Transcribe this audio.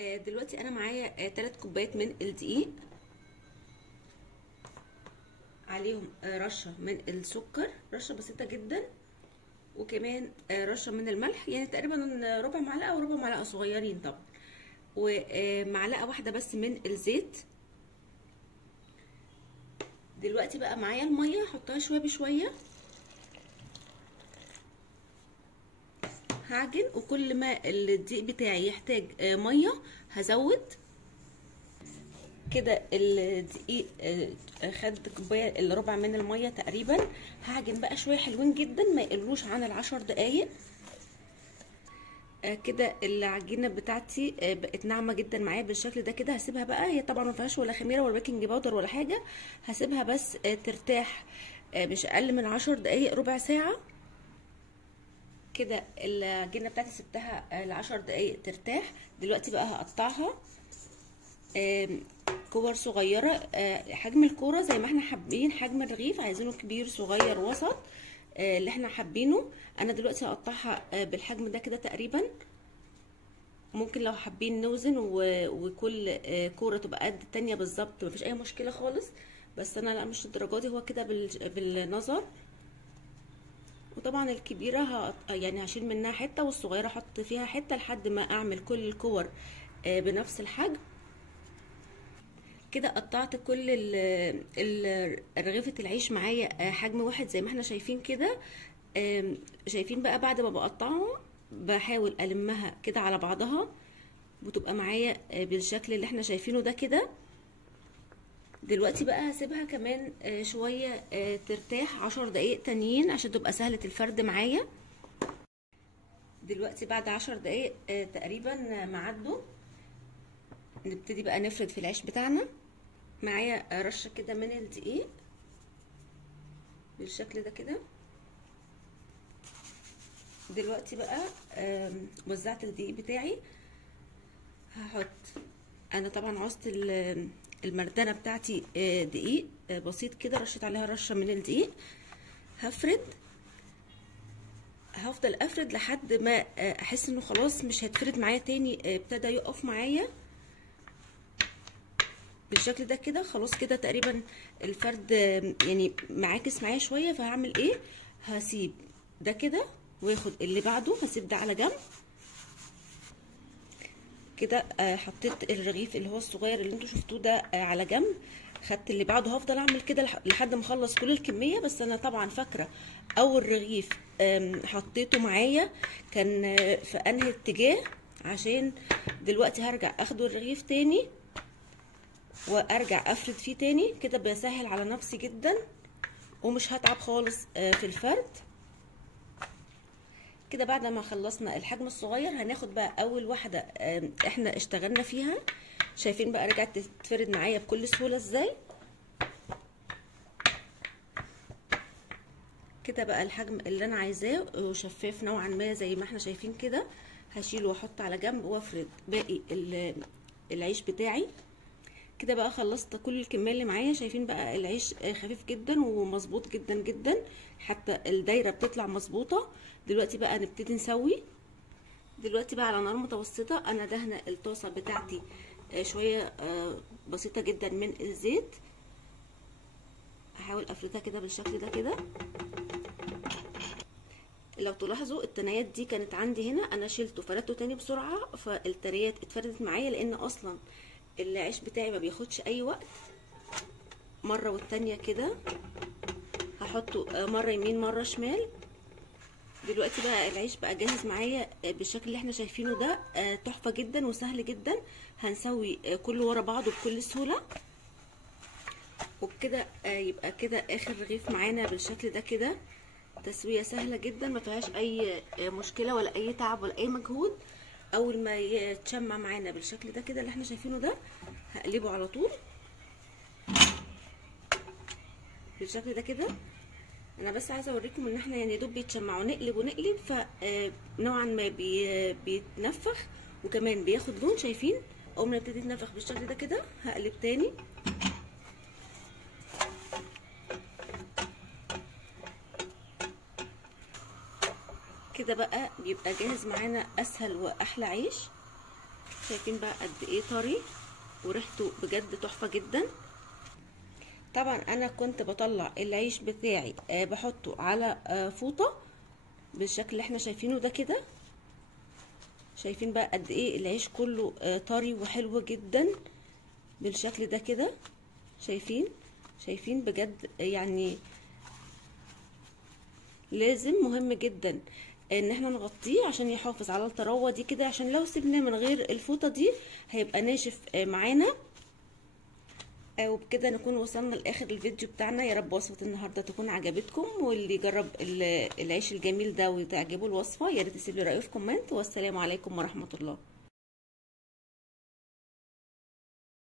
دلوقتي انا معايا 3 كوبايات من الدقيق، عليهم رشه من السكر، رشه بسيطه جدا، وكمان رشه من الملح، يعني تقريبا ربع معلقه وربع معلقه صغيرين طبعا، ومعلقه واحده بس من الزيت. دلوقتي بقى معايا الميه، هحطها شويه بشويه، هعجن، وكل ما الدقيق بتاعي يحتاج ميه هزود. كده الدقيق خد كوبايه الا ربع من الميه تقريبا. هعجن بقى شويه حلوين جدا، ما يقلوش عن ال10 دقايق. كده العجينه بتاعتي بقت ناعمه جدا معايا بالشكل ده. كده هسيبها بقى، هي طبعا ما فيهاش ولا خميره ولا بيكنج باودر ولا حاجه، هسيبها بس ترتاح مش اقل من 10 دقايق، ربع ساعه. كده العجينه بتاعتي سبتها ل10 دقايق ترتاح. دلوقتي بقى هقطعها كور صغيره، حجم الكوره زي ما احنا حابين، حجم الرغيف عايزينه كبير صغير وسط، اللي احنا حابينه. انا دلوقتي هقطعها بالحجم ده كده تقريبا. ممكن لو حابين نوزن وكل كوره تبقى قد التانيه بالظبط، مفيش اي مشكله خالص، بس انا لا، مش الدرجه دي، هو كده بالنظر. وطبعا الكبيره يعني هشيل منها حته، والصغيره احط فيها حته لحد ما اعمل كل الكور بنفس الحجم. كده قطعت كل رغيفه العيش معايا حجم واحد زي ما احنا شايفين كده. شايفين بقى بعد ما بقطعها بحاول المها كده على بعضها، وتبقى معايا بالشكل اللي احنا شايفينه ده كده. دلوقتي بقى هسيبها كمان شويه ترتاح 10 دقايق تانيين عشان تبقى سهله الفرد معايا. دلوقتي بعد 10 دقايق تقريبا معدوا، نبتدي بقى نفرد في العيش بتاعنا. معايا رشه كده من الدقيق بالشكل ده كده. دلوقتي بقى وزعت الدقيق بتاعي. هحط، انا طبعا عوزت المردانه بتاعتي دقيق بسيط كده، رشيت عليها رشه من الدقيق. هفرد، هفضل افرد لحد ما احس انه خلاص مش هيتفرد معايا تاني، ابتدى يقف معايا بالشكل ده كده. خلاص كده تقريبا الفرد يعني معاكس معايا شويه. فهعمل ايه؟ هسيب ده كده واخد اللي بعده، هسيب ده على جنب كده. حطيت الرغيف اللي هو الصغير اللي انتوا شفتوه ده على جنب، خدت اللي بعده. هفضل اعمل كده لحد ما اخلص كل الكميه. بس انا طبعا فاكره اول رغيف حطيته معايا كان في انهي اتجاه، عشان دلوقتي هرجع اخده الرغيف تاني وارجع افرد فيه تاني. كده بسهل على نفسي جدا ومش هتعب خالص في الفرد. كده بعد ما خلصنا الحجم الصغير هناخد بقى اول واحده احنا اشتغلنا فيها. شايفين بقى رجعت تتفرد معايا بكل سهوله ازاي. كده بقى الحجم اللي انا عايزاه وشفاف نوعا ما زي ما احنا شايفين كده. هشيله واحط على جنب وافرد باقي العيش بتاعي. كده بقى خلصت كل الكميه اللي معايا. شايفين بقى العيش خفيف جدا ومظبوط جدا جدا، حتى الدايره بتطلع مظبوطه. دلوقتي بقى نبتدي نسوي. دلوقتي بقى على نار متوسطه انا دهنه الطاسه بتاعتي شويه بسيطه جدا من الزيت. هحاول افردها كده بالشكل ده كده. لو تلاحظوا التنايات دي كانت عندي هنا، انا شلته فردته تاني بسرعه، فالتنايات اتفردت معايا، لان اصلا العيش بتاعي ما بياخدش اي وقت. مره والتانيه كده هحطه مره يمين مره شمال. دلوقتي بقى العيش بقى جاهز معايا بالشكل اللي احنا شايفينه ده، تحفه جدا وسهل جدا. هنسوي كله ورا بعضه بكل سهوله. وبكده يبقى كده اخر رغيف معانا بالشكل ده كده. تسويه سهله جدا، ما فيهاش اي مشكله ولا اي تعب ولا اي مجهود. اول ما يتشمع معانا بالشكل ده كده اللي احنا شايفينه ده، هقلبه على طول بالشكل ده كده. انا بس عايزه اوريكم ان احنا يعني دوب بيتشمعوا، نقلب ونقلب، فنوعا ما بيتنفخ وكمان بياخد لون. شايفين اول ما يبتدي يتنفخ بالشكل ده كده هقلب تاني. كده بقى بيبقى جاهز معانا اسهل واحلى عيش. شايفين بقى قد ايه طري وريحته بجد تحفه جدا. طبعا انا كنت بطلع العيش بتاعي بحطه على فوطه بالشكل اللي احنا شايفينه ده كده. شايفين بقى قد ايه العيش كله طري وحلو جدا بالشكل ده كده. شايفين بجد يعني لازم مهم جدا ان احنا نغطيه عشان يحافظ على الطراوه دي كده، عشان لو سيبناه من غير الفوطه دي هيبقى ناشف معانا. وبكده نكون وصلنا لاخر الفيديو بتاعنا. يا رب وصفه النهارده تكون عجبتكم، واللي يجرب العيش الجميل ده وتعجبه الوصفه يا ريت تسيب لي رايه في كومنت. والسلام عليكم ورحمه الله.